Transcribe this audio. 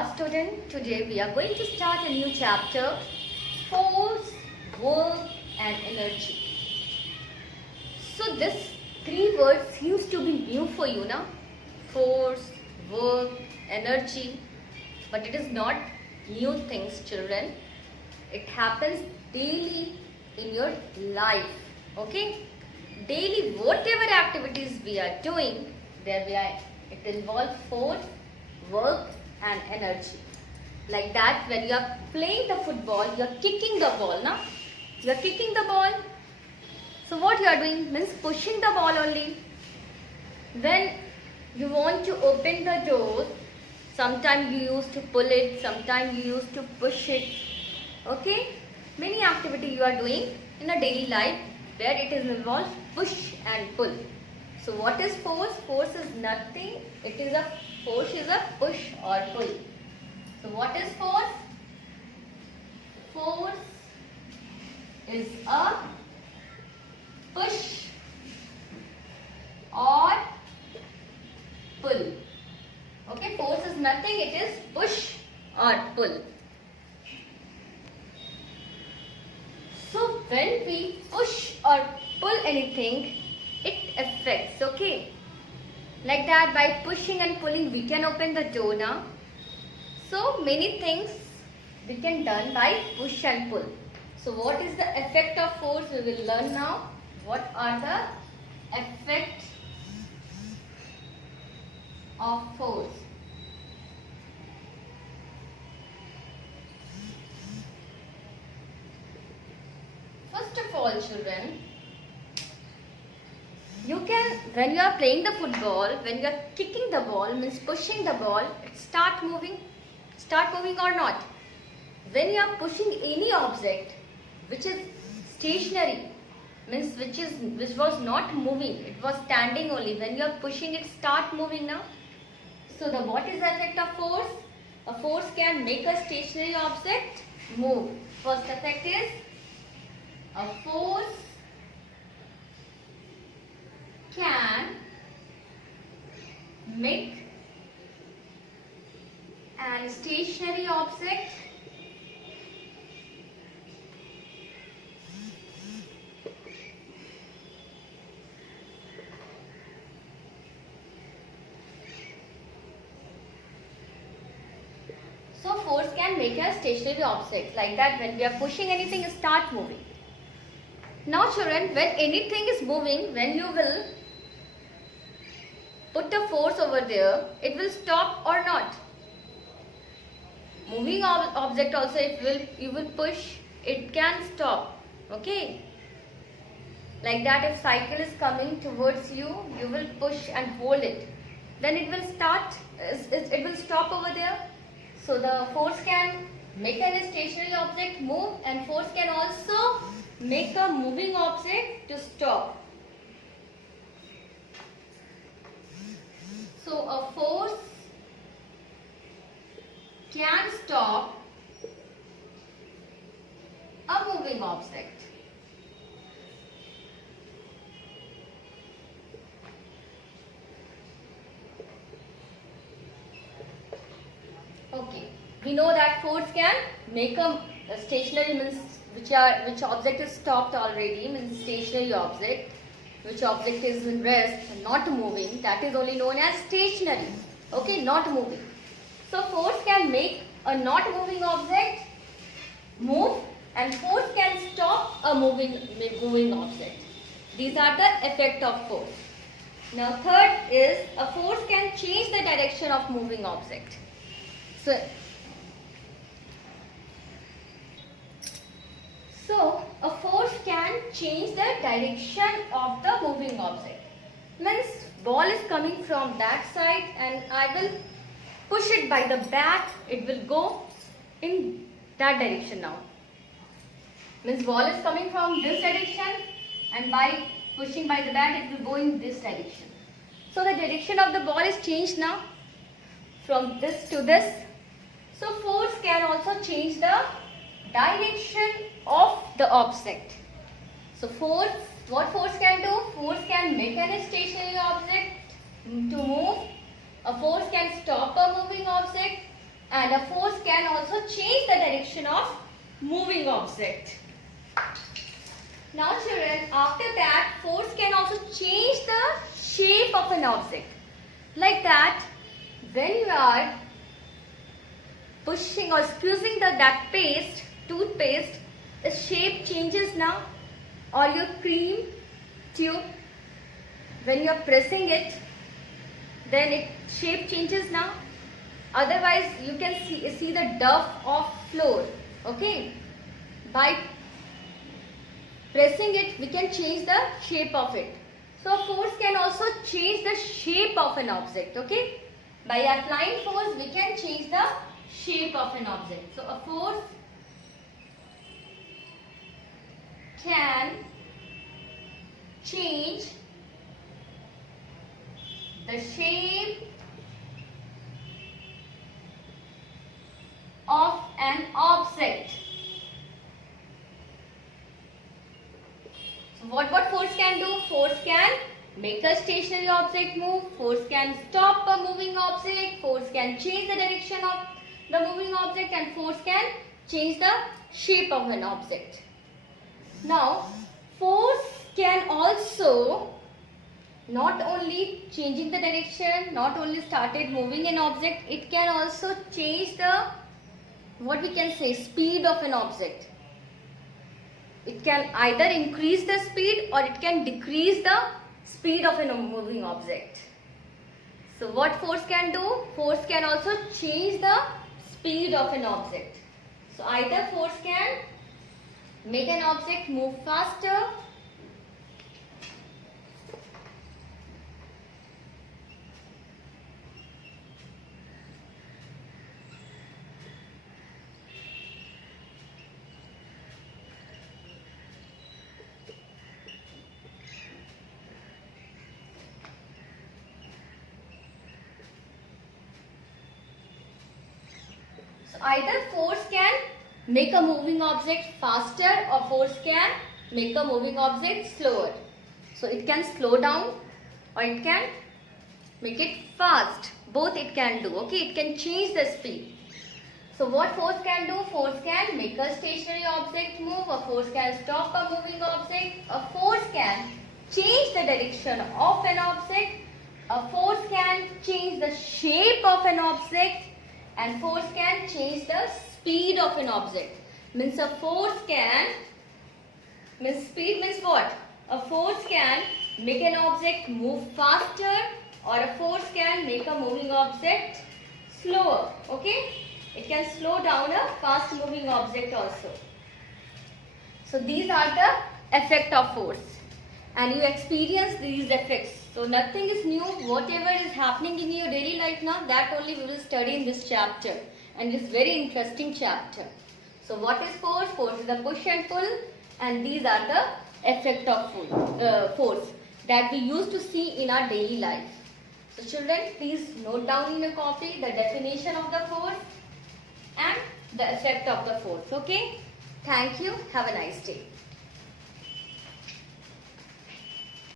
class student. Today we are going to start a new chapter, force, work and energy. So this three words used to be new for you now. Force, work, energy. But it is not new things, children. It happens daily in your life. Okay? Daily whatever activities we are doing, it involves force, work and energy. Like that, when you are playing the football, you are kicking the ball, na? You are kicking the ball. So what you are doing means pushing the ball only. When you want to open the door, sometimes you used to pull it, sometimes you used to push it. Okay? Many activities you are doing in a daily life where it is involved push and pull. So what is force? Force is nothing. Force is a push or pull. So what is force? Force is a push or pull. Okay, force is nothing. It is push or pull. So when we push or pull anything, it affects, okay? Like that, by pushing and pulling, we can open the door now. So many things we can done by push and pull. So what is the effect of force? We will learn now. What are the effects of force? First of all, children, when you are playing the football, when you are kicking the ball, means pushing the ball, it start moving or not. When you are pushing any object which is stationary, means which was not moving, it was standing only. When you are pushing, it start moving now. So what is the effect of force? A force can make a stationary object move. First effect is a force can make a stationary object force can make a stationary object. Like that, when we are pushing anything, it start moving. Now children, when anything is moving, when you will put a force over there, it will stop or not. Moving object also, you will push, it can stop. Okay? Like that, if cycle is coming towards you, you will push and hold it. Then it will stop over there. So the force can make a stationary object move, and force can also make a moving object to stop. So a force can stop a moving object. Okay, we know that force can make a stationary, means which object is stopped already, means stationary object. Which object is in rest, not moving, that is only known as stationary. Okay, not moving. So force can make a not moving object move, and force can stop a moving object. These are the effect of force. Now third is a force can change the direction of moving object. So a force can change the direction of the moving object. Means ball is coming from that side and I will push it by the bat, it will go in that direction now. Means ball is coming from this direction and by pushing by the bat, it will go in this direction. So the direction of the ball is changed now from this to this. So force can also change the direction of the object. So what force can do? Force can make a stationary object to move. A force can stop a moving object. and a force can also change the direction of moving object. Now children, after that force can also change the shape of an object. Like that, when you are pushing or squeezing that paste, toothpaste, the shape changes now. Or your cream tube, when you are pressing it, then its shape changes now. Otherwise, you can see the duff of floor. Okay, by pressing it, we can change the shape of it. So, force can also change the shape of an object. Okay, by applying force, we can change the shape of an object. So, a force can change the shape of an object. So what force can do? Force can make a stationary object move, force can stop a moving object, force can change the direction of the moving object, and force can change the shape of an object. Now, force can also not only changing the direction, not only started moving an object, it can also change the, what we can say, speed of an object. It can either increase the speed or it can decrease the speed of a moving object. So what force can do? Force can also change the speed of an object. So either force can make an object move faster, either force can make a moving object faster or force can make a moving object slower. So it can slow down or it can make it fast. Both it can do. Okay, it can change the speed. So what force can do? Force can make a stationary object move. A force can stop a moving object. A force can change the direction of an object. A force can change the shape of an object. And force can change the speed of an object. Means a force can, means speed means what? A force can make an object move faster or a force can make a moving object slower. Okay? It can slow down a fast moving object also. So these are the effect of force. And you experience these effects. So nothing is new. Whatever is happening in your daily life now, that only we will study in this chapter. And this very interesting chapter. So what is force? Force is the push and pull. And these are the effect of force that we used to see in our daily life. So children, please note down in a copy the definition of the force and the effect of the force. Okay? Thank you. Have a nice day.